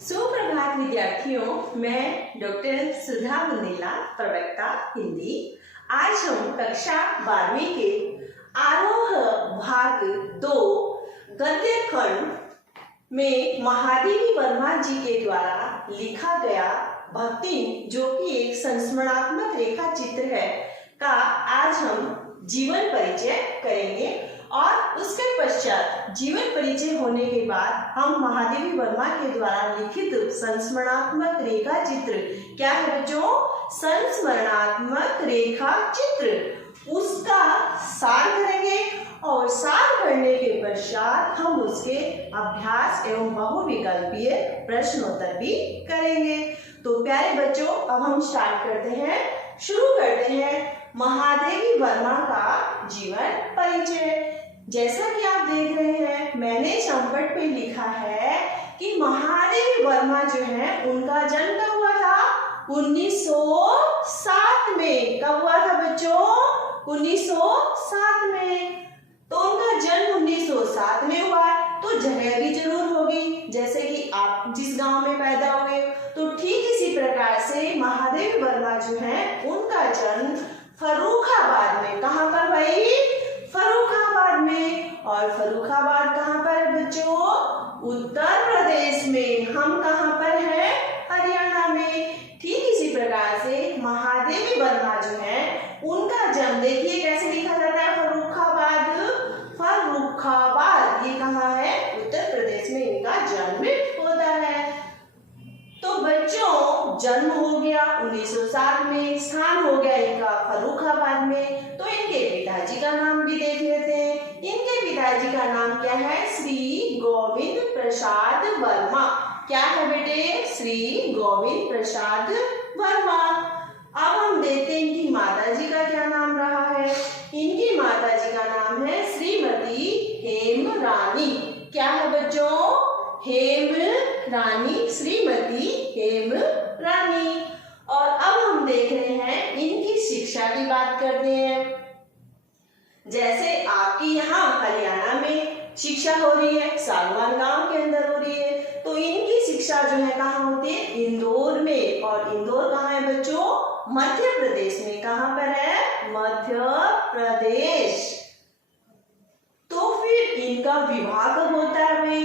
सुप्रभात विद्यार्थियों, मैं डॉक्टर सुधा बुंदेला, प्रवक्ता हिंदी। आज हम कक्षा 12वीं के आरोह भाग 2 गद्य खंड में महादेवी वर्मा जी के द्वारा लिखा गया भक्ति, जो कि एक संस्मरणात्मक रेखा चित्र है, का आज हम जीवन परिचय करेंगे। और उसके पश्चात जीवन परिचय होने के बाद हम महादेवी वर्मा के द्वारा लिखित संस्मरणात्मक रेखा चित्र, क्या है बच्चों? संस्मरणात्मक रेखा चित्र, उसका सार करेंगे। और सार करने के पश्चात हम उसके अभ्यास एवं बहुविकल्पीय प्रश्नोत्तर भी करेंगे। तो प्यारे बच्चों, अब हम स्टार्ट करते हैं, शुरू करते हैं महादेवी वर्मा का जीवन परिचय। जैसा कि आप देख रहे हैं, मैंने चौपट पे लिखा है कि महादेवी वर्मा जो है, उनका जन्म कब हुआ था? 1907 में। कब हुआ था बच्चों? 1907 में। तो उनका जन्म 1907 में हुआ, तो जगह भी जरूर होगी, जैसे कि आप जिस गांव में पैदा हुए। तो ठीक इसी प्रकार से महादेवी वर्मा जो है, उनका जन्म फर्रुखाबाद में। कहाँ पर भाई? फर्रुखाबाद में। और फर्रुखाबाद कहाँ पर है बच्चों? उत्तर प्रदेश में। हम कहाँ पर हैं? हरियाणा में। ठीक इसी प्रकार से महादेवी वर्मा जो है, उनका जन्म देखिए कैसे लिखा जाता है? फर्रुखाबाद। फर्रुखाबाद ये कहाँ है? उत्तर प्रदेश में इनका जन्म होता है। तो बच्चों, जन्म हो गया 1907 में, स्थान हो गया इनका फर्रुखाबाद में। तो इनके पिताजी का नाम भी देख लेते हैं। इनके पिताजी का नाम क्या है? श्री गोविंद प्रसाद वर्मा। क्या है बेटे? श्री गोविंद प्रसाद वर्मा। अब हम देखते हैं इनकी माताजी का क्या नाम रहा है। इनकी माताजी का नाम है श्रीमती हेम रानी। क्या है बच्चों? हेम रानी, श्रीमती हेम रानी। और अब हम देख रहे हैं इनकी शिक्षा की बात करते हैं। जैसे आपकी यहाँ हरियाणा में शिक्षा हो रही है, सालवान गांव के अंदर हो रही है, तो इनकी शिक्षा जो है कहाँ होती है? इंदौर में। और इंदौर कहाँ है बच्चों? मध्य प्रदेश में। कहाँ पर है? मध्य प्रदेश। तो फिर इनका विवाह कब होता है भाई?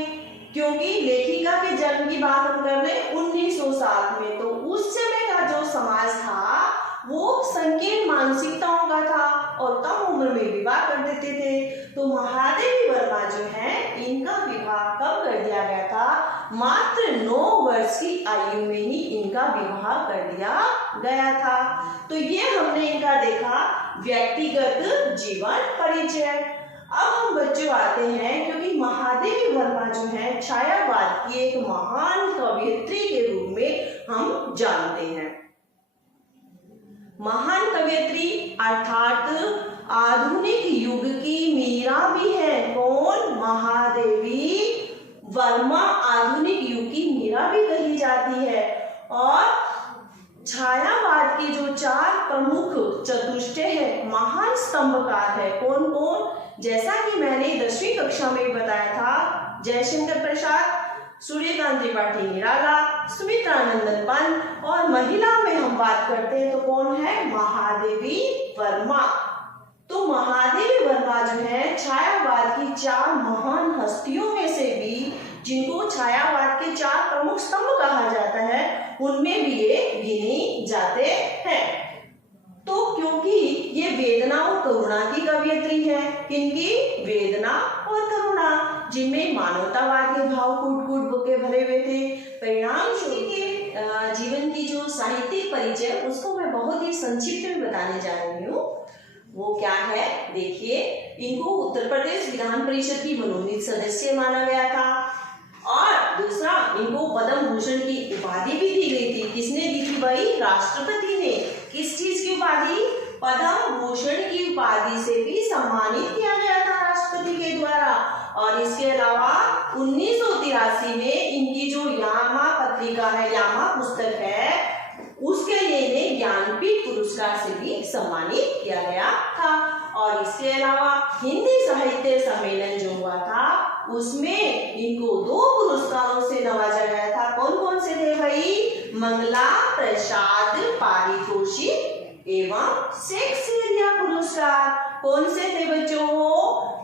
क्योंकि लेखिका के जन्म की बात हम कर रहे हैं 1907 में, तो उस समय का जो समाज था वो संकीर्ण मानसिकताओं का था और कम उम्र में विवाह कर देते थे। तो महादेवी वर्मा जो है, इनका विवाह कब कर दिया गया था? मात्र 9 वर्ष की आयु में ही इनका विवाह कर दिया गया था। तो ये हमने इनका देखा व्यक्तिगत जीवन परिचय। अब हम बच्चों आते हैं, क्योंकि महादेवी वर्मा जो है छायावाद की एक महान कवयित्री के रूप में हम जानते हैं। महान कवयित्री अर्थात आधुनिक युग की मीरा भी है। कौन? महादेवी वर्मा आधुनिक युग की मीरा भी कही जाती है। और छायावाद के जो 4 प्रमुख चतुष्टय है, महान स्तंभकार है। कौन कौन? जैसा कि मैंने 10वीं कक्षा में बताया था, जयशंकर प्रसाद, सूर्यकांत त्रिपाठी निराला, सुमित्रानंदन पंत। और महिला में हम बात करते हैं तो कौन है? महादेवी वर्मा। तो महादेवी वर्मा जो है छायावाद की 4 महान हस्तियों में से भी, जिनको छायावाद के 4 प्रमुख स्तंभ कहा जाता है, उनमें भी ये गिने जाते हैं। तो क्योंकि ये वेदना और करुणा की कवयित्री है, किनकी? वेदना और करुणा, जिनमें मानवतावाद के भाव कूट कूट बुके भरे हुए थे। परिणाम के जीवन की जो साहित्यिक परिचय, उसको मैं बहुत ही संक्षिप्त में बताने जा रही हूँ। वो क्या है देखिए, इनको उत्तर प्रदेश विधान परिषद की मनोनीत सदस्य माना गया था। और दूसरा, इनको पद्म भूषण की उपाधि भी दी गई थी। किसने दी थी भाई? राष्ट्रपति ने। किस चीज की उपाधि? पद्म भूषण की उपाधि से भी सम्मानित किया गया था राष्ट्रपति के द्वारा। और इसके अलावा 1983 में इनकी जो यामा पत्रिका है, यामा पुस्तक है, उसके लिए इन्हें ज्ञानपीठ पुरस्कार से भी सम्मानित किया गया था। और इसके अलावा हिंदी साहित्य सम्मेलन जो हुआ था, उसमें इनको 2 पुरस्कारों से नवाजा गया था। कौन कौन मंगला प्रसाद पारितोषिक एवं शेक्सपियर पुरस्कार। कौन से थे बच्चों वो?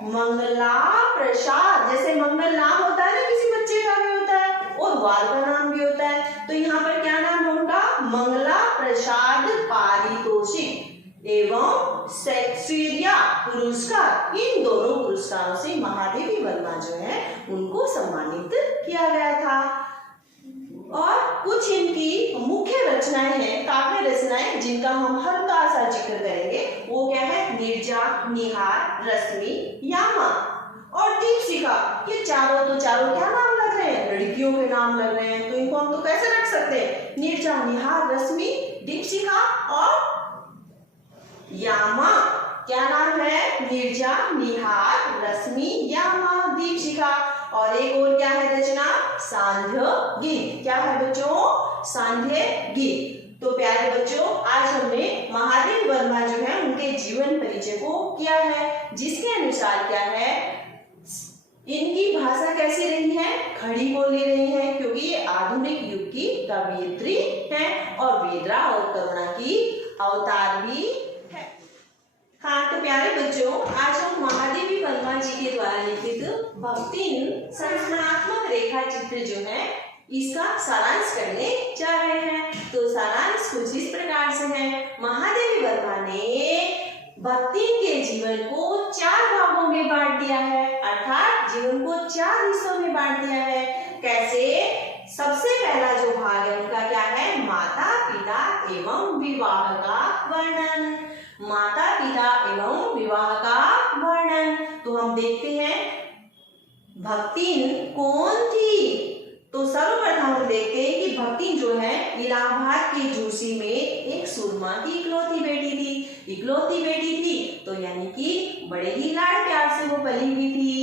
मंगला प्रसाद। जैसे मंगल नाम होता है ना किसी बच्चे का भी होता है और वार का नाम भी होता है, तो यहाँ पर क्या नाम है उनका? मंगला प्रसाद पारितोषिक एवं शेक्सपियर पुरस्कार। इन दोनों पुरस्कारों से महादेवी वर्मा जो है उनको सम्मानित किया गया था। और कुछ इनकी मुख्य रचनाएं हैं, काव्य रचनाएं जिनका हम हल्का सा जिक्र करेंगे। वो क्या है? नीरजा, निहार, रश्मि, यामा और दीपशिखा। ये चारों क्या नाम लग रहे हैं? लड़कियों के नाम लग रहे हैं। तो इनको हम तो कैसे रख सकते हैं? नीरजा, निहार, रश्मि, दीपशिखा और यामा। क्या नाम है? नीरजा, निहार, रश्मि, यामा, दीपशिखा। और एक और क्या है रचना? सांध्य गीत। क्या है बच्चों? सांध्य गीत। तो प्यारे बच्चों, आज हमने महादेवी वर्मा जो है उनके जीवन परिचय को किया है, जिसके अनुसार क्या है, इनकी भाषा कैसी रही है? खड़ी बोली रही है, क्योंकि ये आधुनिक युग की कवयित्री हैं और वेदरा और करुणा की अवतार भी है। हाँ तो प्यारे बच्चों, आज हम महादेवी वर्मा जी के द्वारा लिखित भक्तिन संरचनात्मक रेखा चित्र जो है इसका सारांश करने जा रहे हैं। तो सारांश कुछ इस प्रकार से है। महादेवी वर्मा ने भक्तिन के जीवन को 4 भागों में बांट दिया है, अर्थात जीवन को 4 हिस्सों में बांट दिया है। कैसे? सबसे पहला जो भाग है उनका क्या है? माता पिता एवं विवाह का वर्णन। माता पिता एवं विवाह का वर्णन। तो हम देखते हैं भक्तिन कौन थी। तो सर्वप्रथम हम देखते हैं कि भक्तिन जो है इलाहाबाद की झूसी में एक सुरमा की इकलौती बेटी थी। इकलौती बेटी थी तो यानी कि बड़े ही लाड प्यार से वो पली हुई थी।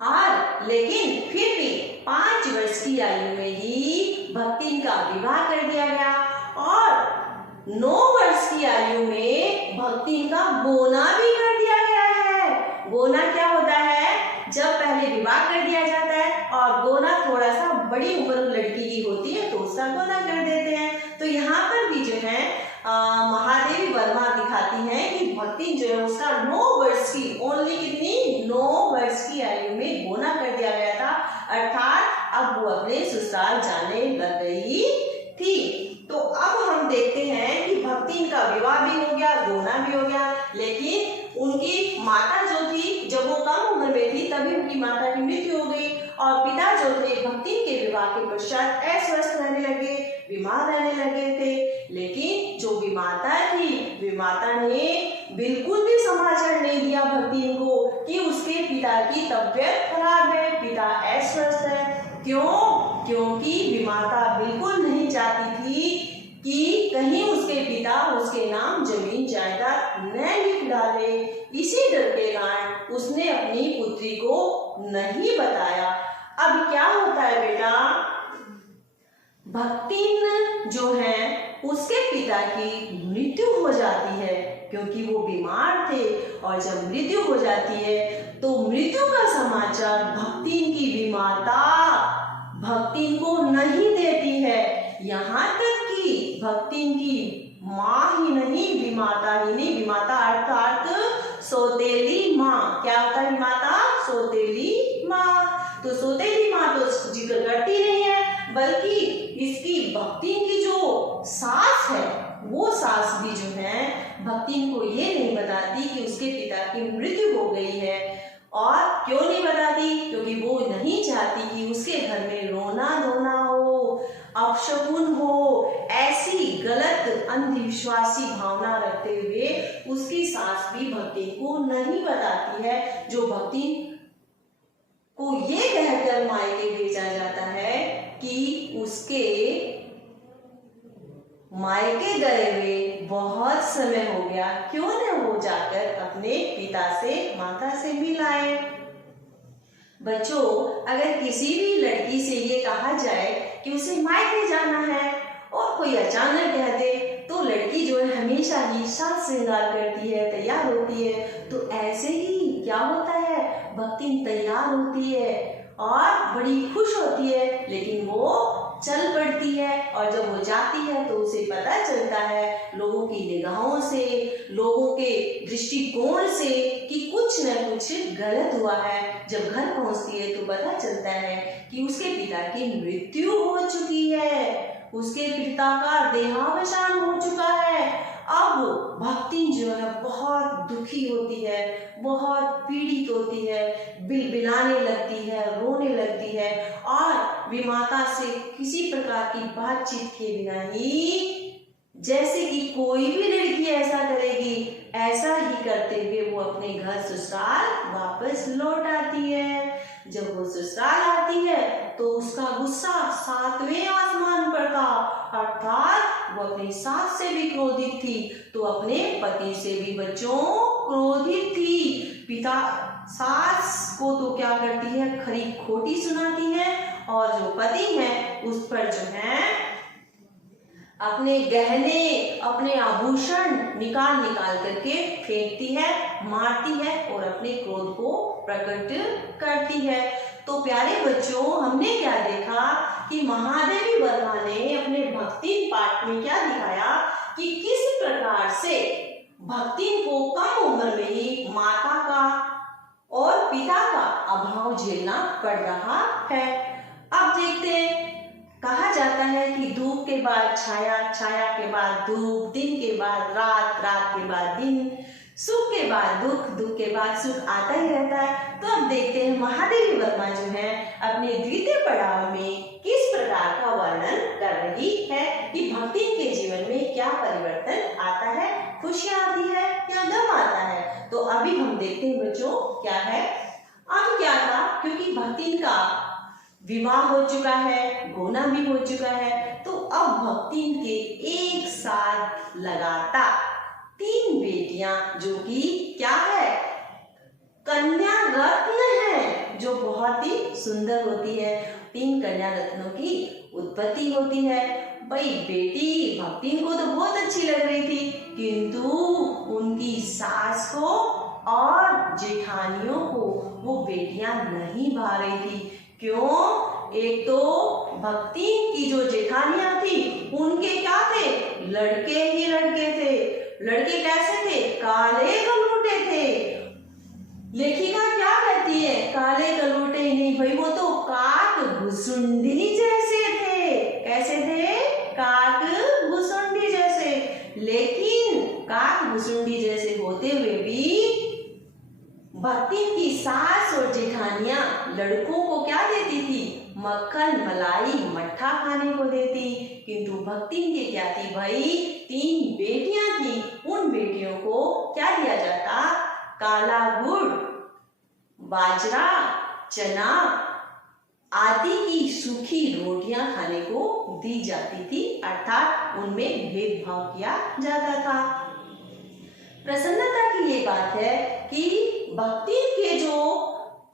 और लेकिन फिर भी 5 वर्ष की आयु में ही भक्तिन का विवाह कर दिया गया और 9 वर्ष की आयु में भक्तिन का गोना भी कर दिया गया है। गोना क्या होता है? जब पहले विवाह कर दिया जाता है और गोना थोड़ा सा बड़ी उम्र लड़की की होती है तो उसका गोना कर देते हैं। तो यहाँ पर भी जो है महादेवी वर्मा दिखाती हैं कि भक्तिन जो है उसका 9 वर्ष की, ओनली कितनी? 9 वर्ष की आयु में गोना कर दिया गया था, अर्थात अब वो अपने ससुराल जाने लग गई थी। तो अब हम देखते हैं कि भक्तिन का विवाह भी हो गया, गोना भी हो गया, लेकिन उनकी माता जो थी जब वो कम उम्र में थी तभी उनकी माता की मृत्यु हो गई और पिता जो थे भक्तिन के विवाह के पश्चात अस्वस्थ रहने लगे, बीमार रहने लगे थे। लेकिन जो विमाता थी, विमाता ने बिल्कुल भी समाचार नहीं दिया भक्तिन को कि उसके पिता की तबीयत खराब है, पिता अस्वस्थ है। क्यों? क्योंकि विमाता बिल्कुल नहीं चाहती थी कि कहीं उसके पिता उसके नाम जमीन जायदाद न लिख डाले। इसी डर के कारण उसने अपनी पुत्री को नहीं बताया। अब क्या होता है बेटा, भक्तिन जो है उसके पिता की मृत्यु हो जाती है क्योंकि वो बीमार थे और जब मृत्यु हो जाती है तो मृत्यु का समाचार भक्तिन की विमाता भक्तिन को नहीं देती है। यहाँ तक कि भक्तिन की माँ ही नहीं, विमाता ही नहीं, विमाता अर्थात सौतेली माँ। क्या होता है विमाता? सौतेली माँ। तो सौतेली माँ तो जिक्र करती नहीं है, बल्कि इसकी भक्तिन की जो सास है वो सास भी जो है भक्तिन को ये नहीं बताती कि उसके पिता की मृत्यु हो गई है। और क्यों नहीं बताती? क्योंकि वो नहीं चाहती कि उसके घर में रोना धोना हो, अपशकुन हो। ऐसी गलत अंधविश्वासी भावना रखते हुए उसकी सास भी भक्तिन को नहीं बताती है, जो भक्तिन को ये कहकर मायके भेजा जाता है कि उसके मायके गए हुए बहुत समय हो गया, क्यों न वो जाकर अपने पिता से, माता से मिलाए। बच्चों, अगर किसी भी लड़की से ये कहा जाए कि उसे मायके जाना है और कोई अचानक कह दे तो लड़की जो है हमेशा ही साज श्रृंगार करती है, तैयार होती है। तो ऐसे ही क्या होता है, भक्तिन तैयार होती है और बड़ी खुश होती है, लेकिन वो चल पड़ती है और जब वो जाती है तो उसे पता चलता है लोगों की निगाहों से, लोगों के दृष्टिकोण से कि कुछ न कुछ गलत हुआ है। जब घर पहुंचती है तो पता चलता है कि उसके पिता की मृत्यु हो चुकी है, उसके पिता का देहावसान हो चुका है। अब भक्तिन जो है बहुत दुखी होती है, बहुत पीड़ित होती है, बिलबिलाने लगती है, रोने लगती है और विमाता से किसी प्रकार की बातचीत के बिना ही, जैसे कि कोई भी लड़की ऐसा करेगी, ऐसा ही करते हुए वो अपने घर ससुराल वापस लौट आती है। जब वो ससुराल आती है तो उसका गुस्सा 7वें आसमान पर था, अर्थात वो अपनी सास से भी क्रोधित थी तो अपने पति से भी बच्चों क्रोधित थी। पिता सास को तो क्या करती है, खरी खोटी सुनाती है और जो पति है उस पर जो है अपने गहने, अपने आभूषण निकाल निकाल करके फेंकती है, मारती है और अपने क्रोध को प्रकट करती है। तो प्यारे बच्चों, हमने क्या देखा कि महादेवी वर्मा ने अपने भक्तिन पाठ में क्या दिखाया कि किस प्रकार से भक्तिन को कम उम्र में ही माता का और पिता का अभाव झेलना पड़ रहा है। अब देखते हैं, कहा जाता है कि धूप के बाद छाया, छाया के बाद धूप, दिन के बाद रात, रात के बाद दिन, सुख के बाद दुख, दुख के बाद सुख आता ही रहता है। तो अब देखते हैं महादेवी वर्मा जो है अपने द्वितीय पड़ाव में किस प्रकार का वर्णन कर रही है कि भक्ति के जीवन में क्या परिवर्तन आता है, खुशियां आती है या गम आता है। तो अभी हम देखते हैं बच्चों क्या है। अब क्या था, क्योंकि भक्ति का विवाह हो चुका है, गोना भी हो चुका है, तो अब भक्तिन के एक साथ लगातार 3 बेटियां, जो कि क्या है, कन्या रत्न है, जो बहुत ही सुंदर होती है। 3 कन्या रत्नों की उत्पत्ति होती है। भाई बेटी भक्तिन को तो बहुत अच्छी लग रही थी, किंतु उनकी सास को और जेठानियों को वो बेटियां नहीं भा रही थी। क्यों? एक तो भक्ति की जो जेठानियां थी उनके क्या थे, लड़के ही लड़के थे। लड़के कैसे थे, काले कलूटे थे। लेखिका क्या कहती है, काले कलूटे नहीं भाई, वो तो काक घुसुंडी जैसे थे। कैसे थे, काक घुसुंडी जैसे। लेकिन काक घुसुंडी जैसे होते हुए भी भक्ति की सास और जेठानियां लड़कों को क्या देती थी, मक्खन, मलाई, मट्ठा खाने को देती। किंतु भक्ति के क्या थी भाई, 3 बेटियां थी, उन बेटियों को क्या दिया जाता, काला गुड़, बाजरा, चना आदि की सूखी रोटियां खाने को दी जाती थी, अर्थात उनमें भेदभाव किया जाता था। प्रसन्नता की ये बात है कि भक्ति के जो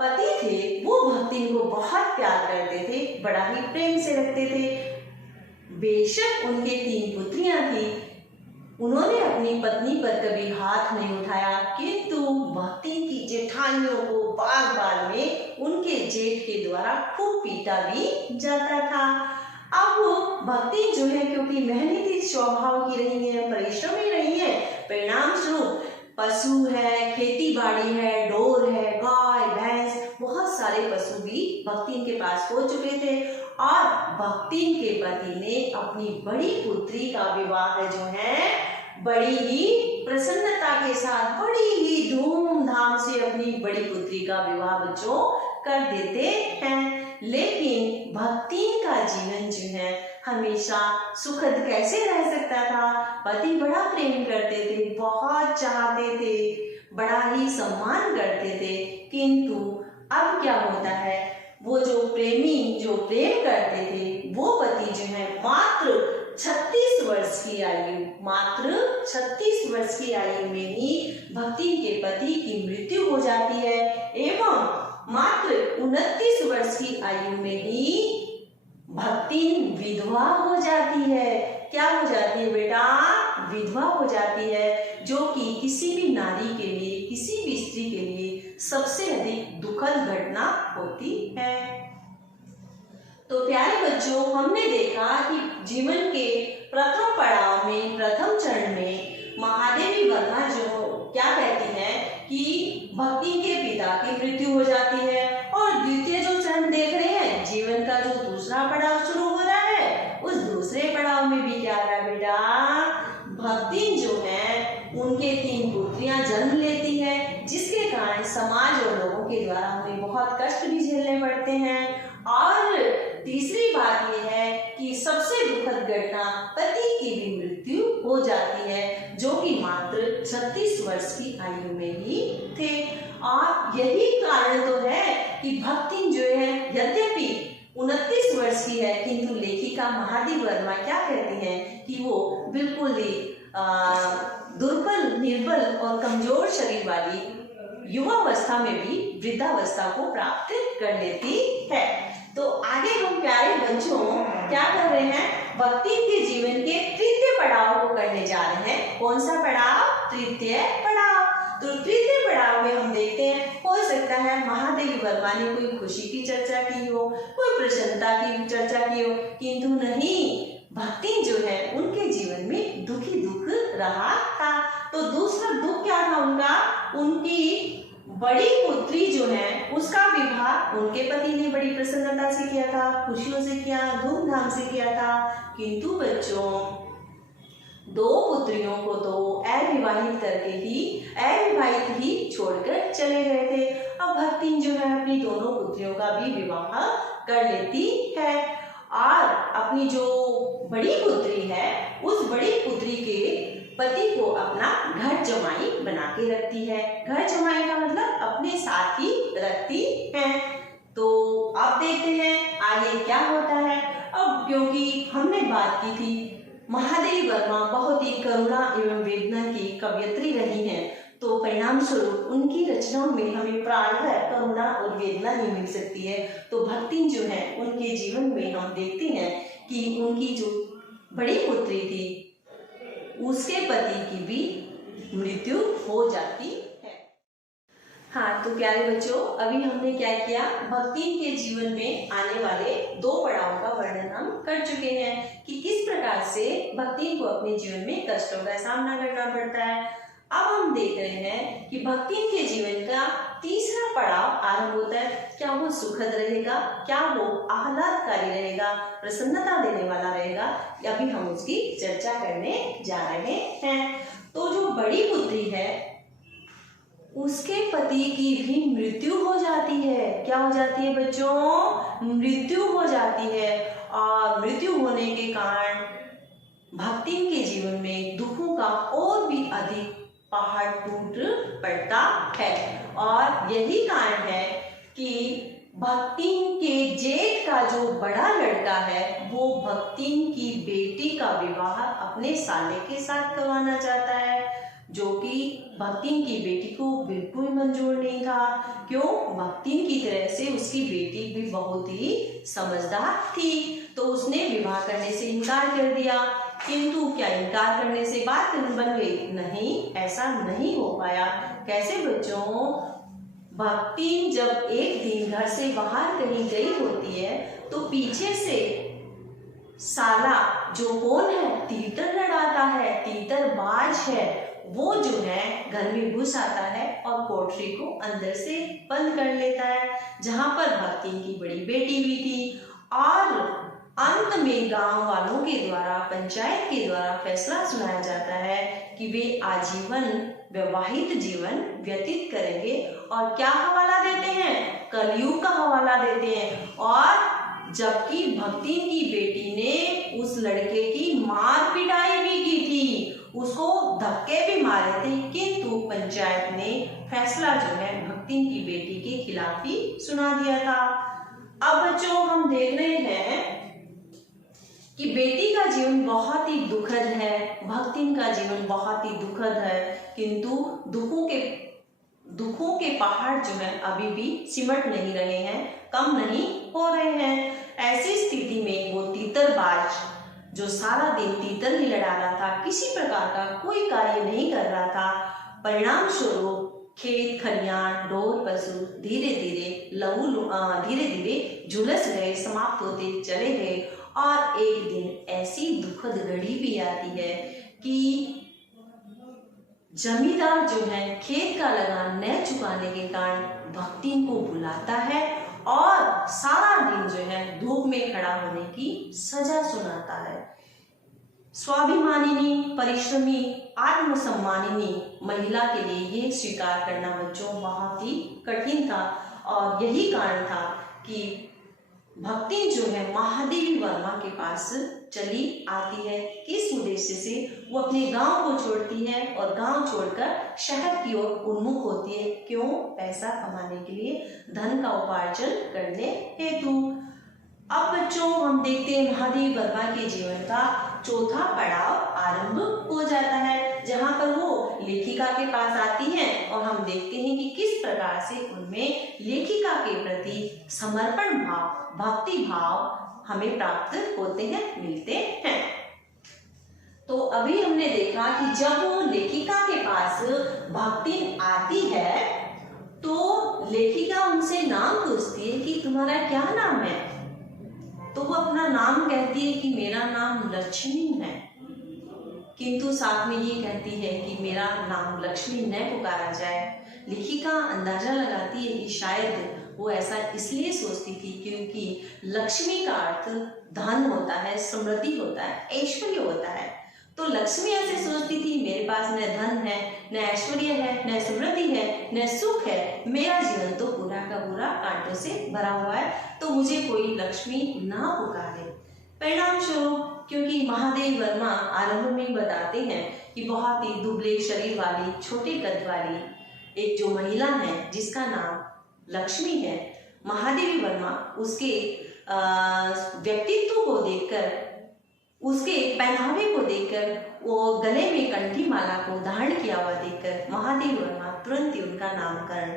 पति थे वो भक्ति को बहुत प्यार करते थे, बड़ा ही प्रेम से रखते थे। बेशक उनके 3 पुत्रियां थी, उन्होंने अपनी पत्नी पर कभी हाथ नहीं उठाया, किंतु भक्ति की जेठानियों को बार बार में उनके जेठ के द्वारा खूब पीटा भी जाता था। अब भक्ति जो है, क्योंकि मेहनती स्वभाव की रही है, परिश्रमी रही है, परिणाम स्वरूप पशु है, खेती बाड़ी है, ढोर है, गाय भैंस, बहुत सारे पशु भी भक्ति के पास हो चुके थे और भक्ति के पति ने अपनी बड़ी पुत्री का विवाह जो है बड़ी ही प्रसन्नता के साथ, बड़ी ही धूमधाम से अपनी बड़ी पुत्री का विवाह बच्चों कर देते हैं। लेकिन भक्ति का जीवन जो है हमेशा सुखद कैसे रह सकता था। पति बड़ा प्रेम करते थे, बहुत चाहते थे, बड़ा ही सम्मान करते थे, किंतु अब क्या होता है, वो जो प्रेमी जो प्रेम करते थे वो पति जो है मात्र 36 वर्ष की आयु, मात्र 36 वर्ष की आयु में ही भक्ति के पति की मृत्यु हो जाती है एवं मात्र 29 वर्ष की आयु में ही भक्ति विधवा हो जाती है। क्या हो जाती है बेटा, विधवा हो जाती है, जो कि किसी भी नारी के लिए, किसी भी स्त्री के लिए सबसे अधिक दुखद घटना होती है। तो प्यारे बच्चों, हमने देखा कि जीवन के प्रथम पड़ाव में, प्रथम चरण में महादेवी वर्मा जो क्या कहती है कि भक्ति के पिता की मृत्यु हो जाती है। और द्वितीय जो चरण देख रहे हैं, जीवन का जो दूसरा पड़ाव शुरू हो रहा है, उस दूसरे पड़ाव में भी क्या रहा बेटा, भक्ति जो है उनके 3 पुत्रियां जन्म लेती है, जिसके कारण समाज और लोगों के द्वारा उन्हें बहुत कष्ट भी झेलने पड़ते हैं। और तीसरी बात यह है कि सबसे दुखद घटना, पति की भी मृत्यु हो जाती है, जो कि मात्र 36 वर्ष की आयु में ही थे। और यही कारण तो है कि भक्ति जो है यद्यपि 29 वर्ष की है, किंतु लेखिका महादेवी वर्मा क्या कहती हैं कि वो बिल्कुल ही दुर्बल, निर्बल और कमजोर शरीर वाली युवावस्था में भी वृद्धावस्था को प्राप्त कर लेती है। तो आगे हम प्यारे बच्चों क्या कर रहे हैं, भक्ति के जीवन के तृतीय पड़ाव को करने जा रहे हैं। कौन सा पड़ाव? तृतीय पड़ाव। तो तृतीय पड़ाव में हम देखते हैं, हो सकता है महादेवी वर्मा ने कोई खुशी की चर्चा की हो, कोई प्रसन्नता की चर्चा की हो, किंतु नहीं, भक्ति जो है उनके जीवन में दुखी दुख रहा था। तो दूसरा दुख क्या था उनका? उनकी बड़ी पुत्री जो है उसका विवाह उनके पति ने बड़ी प्रसन्नता से किया था, खुशियों से किया, धूमधाम से किया था, किंतु बच्चों 2 पुत्रियों को तो अविवाहित ही छोड़कर चले गए थे। अब भक्ति जो है अपनी दोनों पुत्रियों का भी विवाह कर लेती है और अपनी जो बड़ी पुत्री है उस बड़ी पुत्री के पति को अपना घर जमाई बना के रखती है। घर जमाई का मतलब अपने साथ ही रखती है। तो अब देखते हैं आगे क्या होता है। अब क्योंकि हमने बात की थी महादेवी वर्मा बहुत ही करुणा एवं वेदना की कवयित्री रही हैं, तो परिणाम स्वरूप उनकी रचनाओं में हमें प्राण भर करुणा और वेदना ही मिल सकती है। तो भक्ति जो है उनके जीवन में हम देखते हैं कि उनकी जो बड़ी पुत्री थी उसके पति की भी मृत्यु हो जाती है। हाँ, तो प्यारे बच्चों, अभी हमने क्या किया, भक्ति के जीवन में आने वाले 2 पड़ाव का वर्णन हम कर चुके हैं कि किस प्रकार से भक्ति को अपने जीवन में कष्टों का सामना करना पड़ता है। अब हम देख रहे हैं कि भक्ति के जीवन का तीसरा पड़ाव आरंभ होता है। क्या वो सुखद रहेगा, क्या वो आह्लादकारी रहेगा, प्रसन्नता देने वाला रहेगा, या भी हम उसकी चर्चा करने जा रहे हैं। तो जो बड़ी पुत्री है उसके पति की भी मृत्यु हो जाती है। क्या हो जाती है बच्चों? मृत्यु हो जाती है। और मृत्यु होने के कारण भक्ति के जीवन में दुखों का और भी अधिक पहाड़ टूट पड़ता है। और यही कारण है कि भक्ति के जेठ का जो बड़ा लड़का है वो भक्ति की बेटी का विवाह अपने साले के साथ करवाना चाहता है, जो कि भक्ति की बेटी को बिल्कुल मंजूर नहीं था। क्यों? भक्ति की तरह से उसकी बेटी भी बहुत ही समझदार थी, तो उसने विवाह करने से इनकार कर दिया। किंतु क्या इनकार करने से बात बन गई? नहीं, ऐसा नहीं हो पाया। कैसे बच्चों? भक्ति जब एक दिन घर से बाहर कहीं गई होती है तो पीछे से साला जो कौन है, तीतर लड़ाता है, तीतरबाज है, वो जो है घर में घुस आता है और कोठरी को अंदर से बंद कर लेता है, जहां पर भक्ति की बड़ी बेटी भी थी। और अंत में गांव वालों के द्वारा, पंचायत के द्वारा फैसला सुनाया जाता है कि वे आजीवन वैवाहिक जीवन व्यतीत करेंगे। और क्या हवाला देते हैं? कलयुग का हवाला देते हैं। और जबकि भक्ति की बेटी ने उस लड़के की मार पिटाई भी की थी, उसको धक्के भी मारे थे, किंतु पंचायत ने फैसला जो है भक्ति की बेटी के खिलाफ ही सुना दिया था। अब बच्चों हम देख रहे हैं कि बेटी का जीवन बहुत ही दुखद है, भक्ति का जीवन बहुत ही दुखद है, किंतु दुखों के पहाड़ जो है अभी भी सिमट नहीं रहे हैं, कम नहीं हो रहे हैं। ऐसी स्थिति में वो तीतरबाज जो सारा दिन तीतर ही लड़ा रहा था, किसी प्रकार का कोई कार्य नहीं कर रहा था, परिणाम स्वरूप खेत खलियान ढोर पशु धीरे धीरे झुलस गए, समाप्त होते चले गए। और एक दिन ऐसी दुखद घड़ी भी आती है कि जमींदार जो है खेत का लगान न चुकाने के कारण भक्तिन को बुलाता है और सारा दिन जो है धूप में खड़ा होने की सजा सुनाता है। स्वाभिमानिनी, परिश्रमी, आत्मसम्मानिनी महिला के लिए ये स्वीकार करना बच्चों बहुत ही कठिन था। और यही कारण था कि भक्तिन जो है महादेवी वर्मा के पास चली आती है। किस उद्देश्य से? वो अपने गांव को छोड़ती है और गांव छोड़कर शहर की ओर उन्मुख होती है। क्यों? पैसा कमाने के लिए, धन का उपार्जन करने हेतु। अब बच्चों हम देखते हैं महादेवी वर्मा के जीवन का चौथा पड़ाव आरंभ हो जाता है, जहां पर वो लेखिका के पास आती हैं और हम देखते हैं कि किस प्रकार से उनमें लेखिका के प्रति समर्पण भाव, भक्ति भाव हमें प्राप्त होते हैं, मिलते हैं। तो अभी हमने देखा कि जब वो लेखिका के पास भक्तिन आती है तो लेखिका उनसे नाम पूछती है कि तुम्हारा क्या नाम है? तो वो अपना नाम कहती है कि मेरा नाम लक्ष्मी है, किंतु साथ में ये कहती है कि मेरा नाम लक्ष्मी न पुकारा जाए। लेखिका अंदाजा लगाती है कि शायद वो ऐसा इसलिए सोचती थी क्योंकि लक्ष्मी का अर्थ धन होता है, समृद्धि होता है, ऐश्वर्य होता है। तो लक्ष्मी ऐसे सोचती थी मेरे पास न धन है, न ऐश्वर्य है, न समृद्धि है, न सुख है, मेरा जीवन तो पूरा का पूरा कांटों से भरा हुआ है, तो मुझे कोई लक्ष्मी ना पुकारे। परिणाम स्वरूप क्योंकि महादेवी वर्मा आरंभ में बताते हैं कि बहुत ही दुबले शरीर वाली, छोटे कद वाली एक जो महिला है जिसका नाम लक्ष्मी है, महादेवी वर्मा उसके व्यक्तित्व को देखकर, उसके पहनावे को देखकर, वो गले में कंठी माला को धारण किया हुआ देखकर महादेवी वर्मा तुरंत ही उनका नामकरण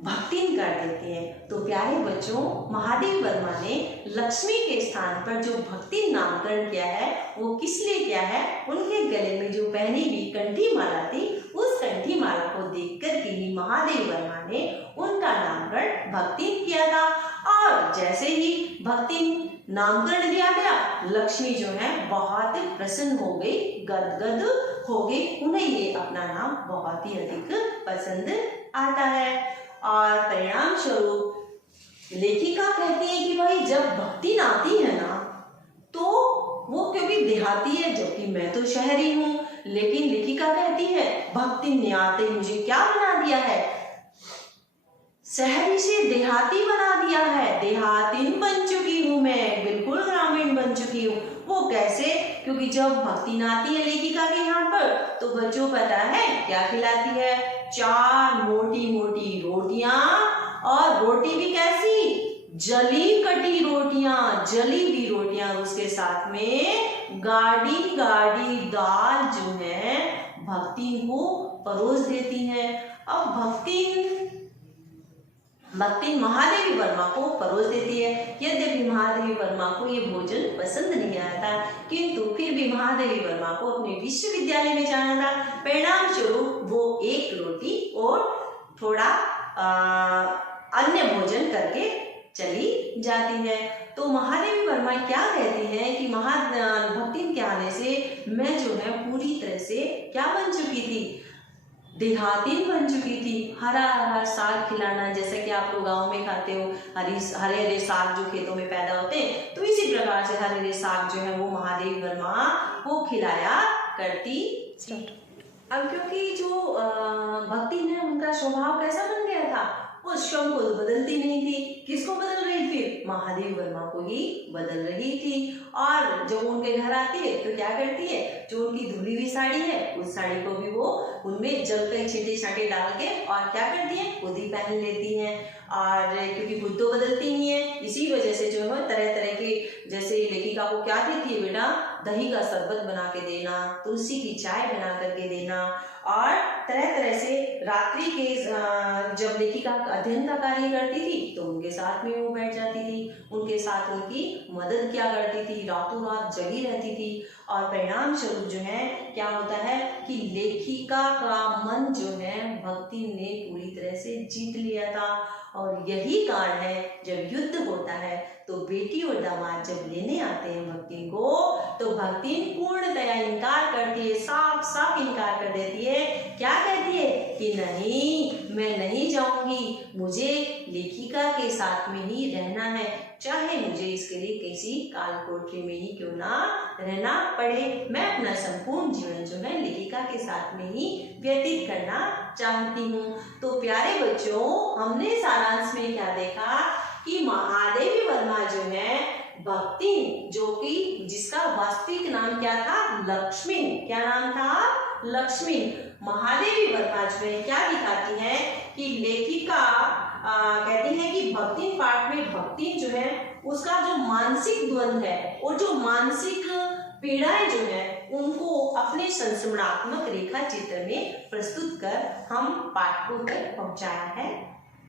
भक्तिन कर देते हैं। तो प्यारे बच्चों, महादेवी वर्मा ने लक्ष्मी के स्थान पर जो भक्तिन नामकरण किया है वो किस लिए किया है? उनके गले में जो पहनी हुई कंठी माला थी, उस कंठी माला को देखकर के ही महादेवी वर्मा ने उनका नामकरण भक्तिन किया था। और जैसे ही भक्तिन नामकरण दिया गया, लक्ष्मी जो है बहुत प्रसन्न हो गई, गदगद हो गई, उन्हें ये अपना नाम बहुत ही अधिक पसंद आता है। और परिणाम स्वरूप लेखिका कहती है कि भाई जब भक्ति आती है ना, तो वो क्योंकि देहाती है जबकि मैं तो शहरी हूँ, लेकिन लेखिका कहती है भक्ति ने आते मुझे क्या बना दिया है? शहरी से देहाती बना दिया है, देहातीन बन चुकी हूँ मैं, बिल्कुल ग्रामीण बन चुकी हूँ। वो कैसे? क्योंकि जब भक्ति आती है लेखिका के यहाँ पर तो बच्चों पता है क्या खिलाती है? 4 मोटी मोटी रोटियां, और रोटी भी कैसी? जली कटी रोटियां, जली हुई रोटियां, उसके साथ में गाढ़ी गाढ़ी दाल जो है भक्तिन को परोस देती है। अब भक्तिन महादेवी वर्मा को परोस देती है। यद्यपि महादेवी वर्मा को ये भोजन पसंद नहीं आया था, किंतु फिर भी महादेवी वर्मा को अपने विश्वविद्यालय में जाना था। परिणाम स्वरूप वो एक रोटी और थोड़ा अन्य भोजन करके चली जाती है। तो महादेवी वर्मा क्या कहती है कि भक्तिन के आने से मैं जो है पूरी तरह से क्या बन चुकी थी? देहातीन बन चुकी थी। हरा हरा साग खिलाना, जैसे कि आप लोग गाँव में खाते हो, हरे हरे साग जो खेतों में पैदा होते हैं, तो इसी प्रकार से हरे हरे साग जो है वो महादेवी वर्मा को खिलाया करती थी। अब क्योंकि जो भक्ति है उनका स्वभाव कैसा बन गया था, वो स्वयं को बदलती नहीं थी। किसको बदल रही थी? महादेवी वर्मा को ही बदल रही थी। और जब वो उनके घर आती है तो क्या करती है? जो उनकी धुली हुई साड़ी है उस साड़ी को भी वो उनमें जल के छींटे छाटे डाल के और क्या करती है? खुद ही पहन लेती हैं। और क्योंकि खुद तो बदलती नहीं है, इसी वजह से जो है तरह तरह के, जैसे लेखिका को क्या देती है बेटा? दही का शरबत बना के देना, तुलसी की चाय बना करके देना, और तरह तरह से रात्रि के जब लेखिका अध्ययन का कार्य करती थी तो उनके साथ में वो बैठ जाती थी, उनके साथ उनकी मदद क्या करती थी, रातों रात जगी रहती थी। और परिणाम स्वरूप जो है क्या होता है कि लेखिका का मन जो है भक्ति ने पूरी तरह से जीत लिया था। और यही कारण है जब युद्ध होता है तो बेटी और दामाद जब लेने आते हैं भक्ति को तो भक्ति पूर्णतया इनकार करती है, साफ साफ इनकार कर देती है। क्या कहती है कि नहीं, मैं नहीं जाऊंगी, मुझे लेखिका के साथ में ही रहना है, चाहे मुझे इसके लिए किसी काल कोठरी में ही क्यों ना रहना पड़े, मैं अपना संपूर्ण जीवन जो है लेखिका के साथ में ही व्यतीत करना चाहती हूँ। तो प्यारे बच्चों, हमने सारांश में क्या देखा कि महादेवी वर्मा जो है भक्ति, जो कि जिसका वास्तविक नाम क्या था, लक्ष्मी, क्या नाम था, लक्ष्मी। महादेवी वर्मा जो है क्या दिखाती है कि लेखिका कहती है कि भक्ति पाठ में भक्ति जो है उसका जो मानसिक द्वंद है और जो मानसिक पीड़ाएं जो है उनको अपने संस्मरणात्मक रेखा चित्र में प्रस्तुत कर हम पाठ को तक पहुंचाया है।